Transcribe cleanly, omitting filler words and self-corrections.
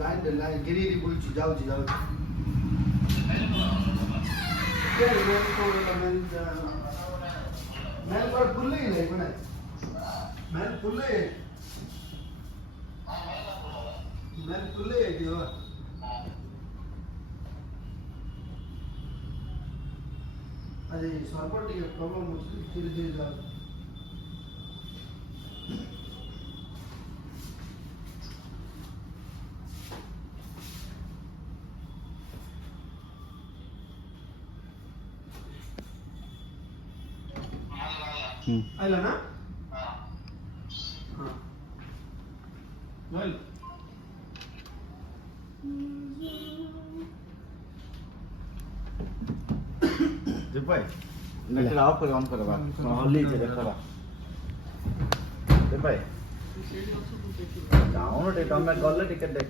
line गिरी बोलছি যাও मैल पर full ही नहीं बना मैल फुल है दियो अरे सर्वर टिके प्रॉब्लम होची धीरे जाओ आइला ना हां बोल जी भाई नेट ऑफ कर ऑन कर बा हल्ली छे देखला जी भाई डाउन टिकट में गले टिकट देख